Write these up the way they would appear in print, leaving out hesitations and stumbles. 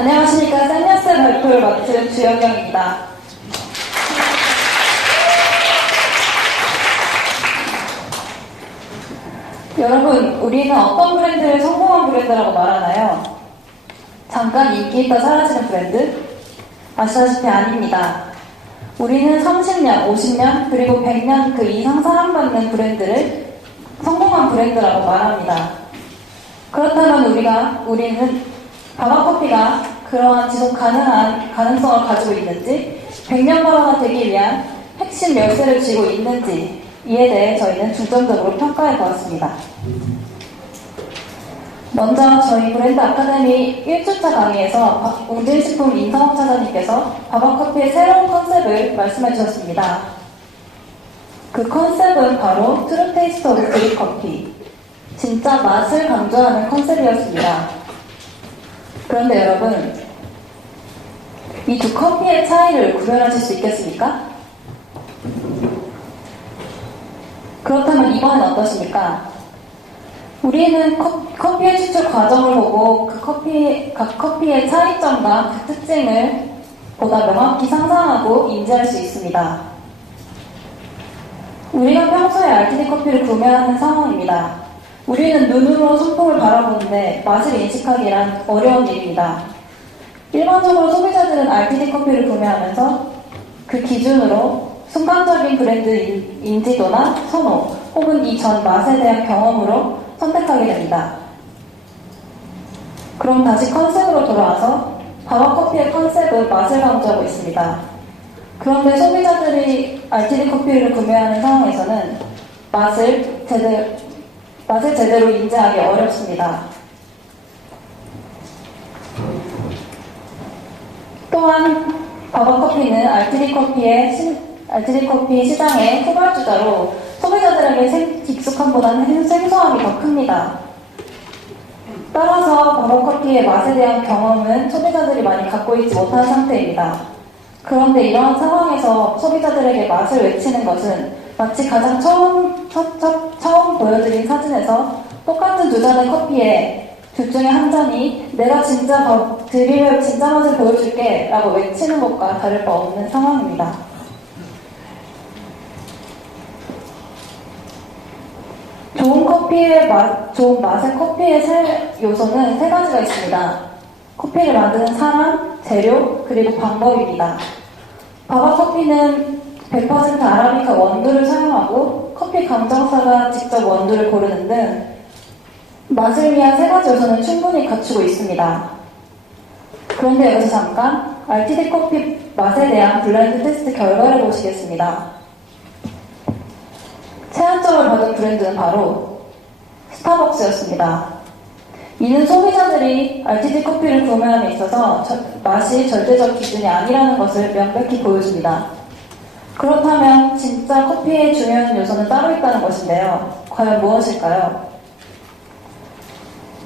안녕하십니까. 샌니어스 발표를 맡은 주영경입니다. 여러분, 우리는 어떤 브랜드를 성공한 브랜드라고 말하나요? 잠깐 인기 있다 사라지는 브랜드? 아시다시피 아닙니다. 우리는 30년, 50년, 그리고 100년 그 이상 사랑받는 브랜드를 성공한 브랜드라고 말합니다. 그렇다면 우리는 바바커피가 그러한 지속 가능한 가능성을 가지고 있는지, 100년 바바가 되기 위한 핵심 열쇠를 쥐고 있는지, 이에 대해 저희는 중점적으로 평가해 보았습니다. 먼저 저희 브랜드 아카데미 1주차 강의에서 웅진식품 임상욱 차장님께서 바바커피의 새로운 컨셉을 말씀해 주셨습니다. 그 컨셉은 바로 트루 테이스트 오브 그릭 커피, 진짜 맛을 강조하는 컨셉이었습니다. 그런데 여러분, 이 두 커피의 차이를 구별하실 수 있겠습니까? 그렇다면 이번엔 어떠십니까? 우리는 커피의 추출 과정을 보고 각 커피의 차이점과 그 특징을 보다 명확히 상상하고 인지할 수 있습니다. 우리가 평소에 RTD 커피를 구매하는 상황입니다. 우리는 눈으로 손품을 바라보는데 맛을 인식하기란 어려운 일입니다. 일반적으로 소비자들은 RTD 커피를 구매하면서 그 기준으로 순간적인 브랜드 인지도나 선호, 혹은 이전 맛에 대한 경험으로 선택하게 됩니다. 그럼 다시 컨셉으로 돌아와서 바바커피의 컨셉은 맛을 강조하고 있습니다. 그런데 소비자들이 RTD 커피를 구매하는 상황에서는 맛을 제대로 인지하기 어렵습니다. 또한 바바커피는 RTD 커피 시장의 후발주자로 소비자들에게 익숙함보다는 생소함이 더 큽니다. 따라서 바바커피의 맛에 대한 경험은 소비자들이 많이 갖고 있지 못한 상태입니다. 그런데 이러한 상황에서 소비자들에게 맛을 외치는 것은 마치 가장 처음 보여드린 사진에서 똑같은 두 잔의 커피에 둘 중에 한 잔이 내가 드리려 진짜 맛을 보여줄게 라고 외치는 것과 다를 바 없는 상황입니다. 좋은 맛의 커피의 요소는 세 가지가 있습니다. 커피를 만드는 사람, 재료, 그리고 방법입니다. 바바커피는 100% 아라비카 원두를 사용하고 커피 감정사가 직접 원두를 고르는 등 맛을 위한 세 가지 요소는 충분히 갖추고 있습니다. 그런데 여기서 잠깐 RTD 커피 맛에 대한 블라인드 테스트 결과를 보시겠습니다. 최한점을 받은 브랜드는 바로 스타벅스였습니다. 이는 소비자들이 RTD 커피를 구매함에 있어서 맛이 절대적 기준이 아니라는 것을 명백히 보여줍니다. 그렇다면 진짜 커피의 중요한 요소는 따로 있다는 것인데요. 과연 무엇일까요?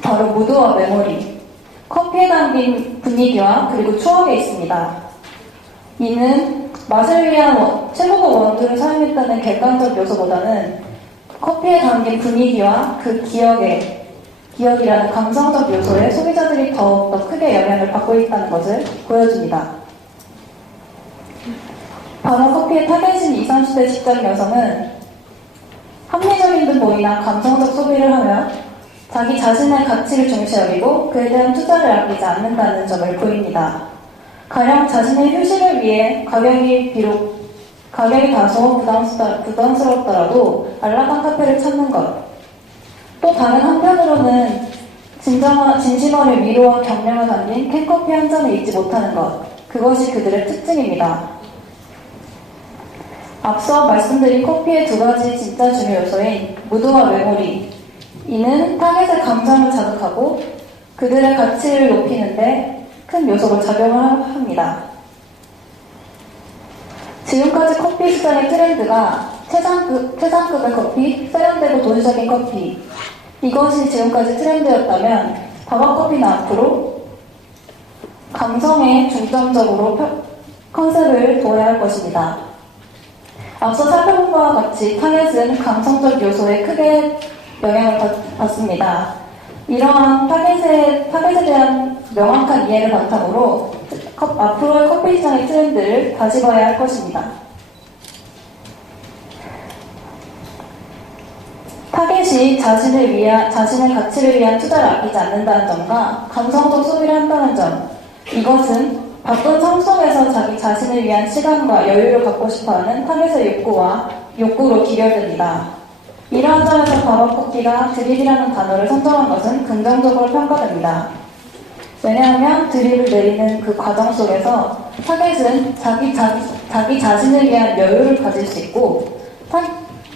바로 무드와 메모리, 커피에 담긴 분위기와 그리고 추억에 있습니다. 이는 맛을 위한 최고급 원두를 사용했다는 객관적 요소보다는 커피에 담긴 분위기와 그 기억이라는 감성적 요소에 소비자들이 더욱더 크게 영향을 받고 있다는 것을 보여줍니다. 바바커피의 타겟인 20, 30대 직장 여성은 합리적인 듯 보이나 감성적 소비를 하며 자기 자신의 가치를 중시 여기고 그에 대한 투자를 아끼지 않는다는 점을 보입니다. 가령 자신의 휴식을 위해 가격이 다소 부담스럽더라도 안락한 카페를 찾는 것. 또 다른 한편으로는 진심어린 위로와 격려가 담긴 캔커피 한 잔을 잊지 못하는 것. 그것이 그들의 특징입니다. 앞서 말씀드린 커피의 두 가지 진짜 중요 요소인 무드와 메모리. 이는 타겟의 감정을 자극하고 그들의 가치를 높이는데 큰 요소로 작용을 합니다. 지금까지 커피 시장의 트렌드가 최상급의 커피, 세련되고 도시적인 커피, 이것이 지금까지 트렌드였다면 바바커피는 앞으로 감성에 중점적으로 컨셉을 둬야 할 것입니다. 앞서 살펴본 바와 같이 타겟은 감성적 요소에 크게 영향을 받습니다. 이러한 타겟에 대한 명확한 이해를 바탕으로 앞으로의 커피 시장의 트렌드를 다시 봐야 할 것입니다. 타겟이 자신의 가치를 위한 투자를 아끼지 않는다는 점과 감성적 소비를 한다는 점, 이것은 바쁜 삶 속에서 자기 자신을 위한 시간과 여유를 갖고 싶어하는 타겟의 욕구로 기결됩니다. 이러한 점에서 바바커피가 드립이라는 단어를 선정한 것은 긍정적으로 평가됩니다. 왜냐하면 드립을 내리는 그 과정 속에서 타겟은 자기 자신을 위한 여유를 가질 수 있고,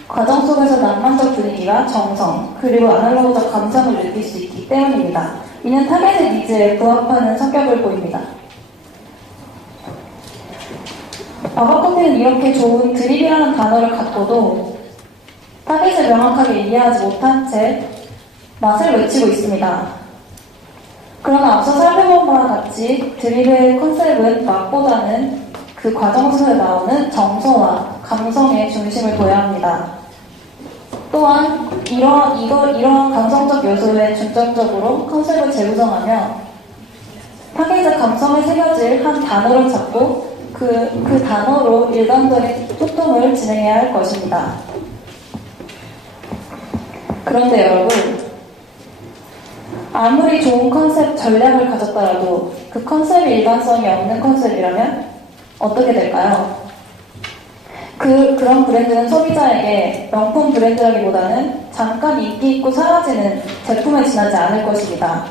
과정 속에서 낭만적 분위기가 정성, 그리고 아날로그적 감성을 느낄 수 있기 때문입니다. 이는 타겟의 니즈에 부합하는 성격을 보입니다. 바바커피는 이렇게 좋은 드립이라는 단어를 갖고도 타겟을 명확하게 이해하지 못한 채 맛을 외치고 있습니다. 그러나 앞서 살펴본 바와 같이 드립의 컨셉은 맛보다는 그 과정 속에 나오는 정서와 감성의 중심을 둬야 합니다. 또한 이러한 감성적 요소에 중점적으로 컨셉을 재구성하며 타겟의 감성을 새겨질 한 단어를 잡고 그 단어로 일관되게 소통을 진행해야 할 것입니다. 그런데 여러분, 아무리 좋은 컨셉 전략을 가졌더라도 그 컨셉이 일관성이 없는 컨셉이라면 어떻게 될까요? 그런 브랜드는 소비자에게 명품 브랜드라기보다는 잠깐 인기 있고 사라지는 제품에 지나지 않을 것입니다.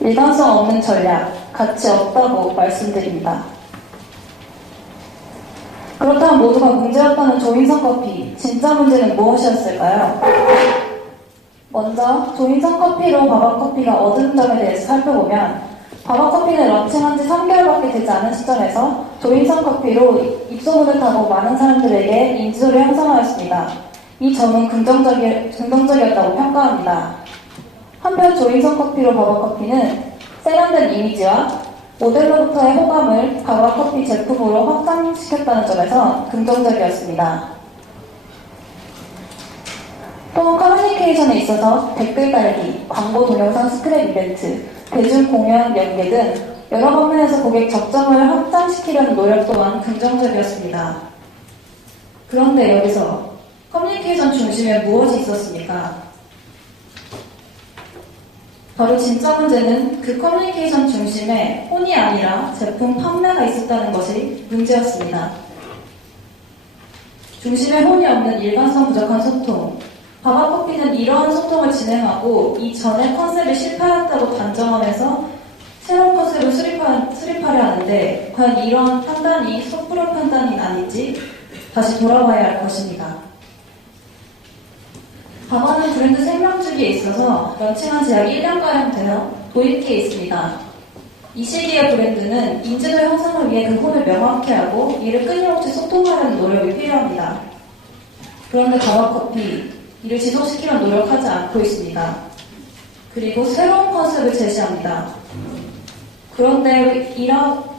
일관성 없는 전략, 가치 없다고 말씀드립니다. 그렇다면 모두가 문제였다는 조인성 커피, 진짜 문제는 무엇이었을까요? 먼저 조인성 커피로 바바커피가 얻은 점에 대해서 살펴보면, 바바커피는 런칭한 지 3개월밖에 되지 않은 시점에서 조인성 커피로 입소문을 타고 많은 사람들에게 인지도를 형성하였습니다. 이 점은 긍정적이었다고 평가합니다. 한편 조인성 커피로 바바커피는 세련된 이미지와 모델로부터의 호감을 바바커피 제품으로 확장시켰다는 점에서 긍정적이었습니다. 또 커뮤니케이션에 있어서 댓글 달기, 광고 동영상 스크랩 이벤트, 대중 공연 연계 등 여러 방면에서 고객 접점을 확장시키려는 노력 또한 긍정적이었습니다. 그런데 여기서 커뮤니케이션 중심에 무엇이 있었습니까? 바로 진짜 문제는 그 커뮤니케이션 중심에 혼이 아니라 제품 판매가 있었다는 것이 문제였습니다. 중심에 혼이 없는 일관성 부족한 소통. 바바커피는 이러한 소통을 진행하고 이전의 컨셉이 실패했다고 단정하면서 새로운 컨셉을 수립하려 하는데, 과연 이러한 판단이 섣부른 판단이 아닌지 다시 돌아봐야 할 것입니다. 바바는 브랜드 생명주기에 있어서 런칭한 지 약 1년가량 되어 도입기에 있습니다. 이 시기의 브랜드는 인지도 형성을 위해 그 혼을 명확히 하고 이를 끊임없이 소통하려는 노력이 필요합니다. 그런데 바바커피, 이를 지속시키려는 노력하지 않고 있습니다. 그리고 새로운 컨셉을 제시합니다. 그런데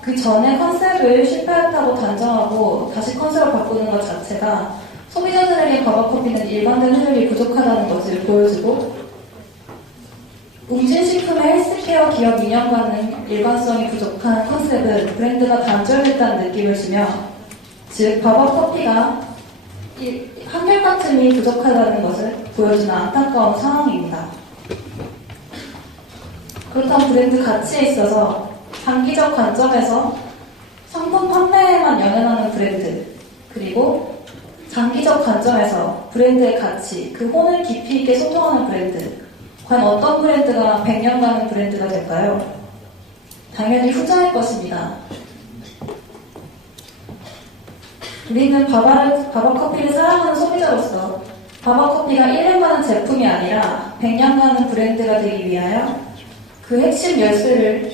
그 전에 컨셉을 실패했다고 단정하고 다시 컨셉을 바꾸는 것 자체가 소비자들에게 바바커피는 일관된 효율이 부족하다는 것을 보여주고, 웅진식품의 헬스케어 기업 2년간은 일관성이 부족한 컨셉은 브랜드가 단절됐다는 느낌을 주며, 즉 바바커피가 한결같음이 부족하다는 것을 보여주는 안타까운 상황입니다. 그렇다면 브랜드 가치에 있어서 장기적 관점에서 상품 판매에만 연연하는 브랜드, 그리고 장기적 관점에서 브랜드의 가치, 그 혼을 깊이 있게 소통하는 브랜드, 과연 어떤 브랜드가 100년간의 브랜드가 될까요? 당연히 후자일 것입니다. 우리는 바바커피를 사랑하는 소비자로서 바바커피가 1년간은 제품이 아니라 100년간은 브랜드가 되기 위하여 그 핵심 열쇠가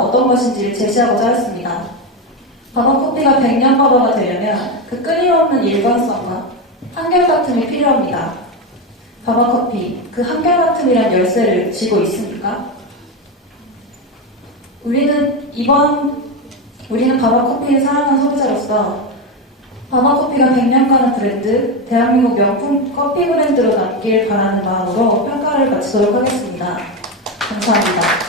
어떤 것인지를 제시하고자 했습니다. 바바커피가 100년 바바가 되려면 그 끊임없는 일관성과 한결같음이 필요합니다. 바바커피, 그 한결같음이란 열쇠를 쥐고 있습니까? 우리는 바바커피를 사랑하는 소비자로서 바마커피가 100년간의 브랜드, 대한민국 명품 커피 브랜드로 남길 바라는 마음으로 평가를 마치도록 하겠습니다. 감사합니다.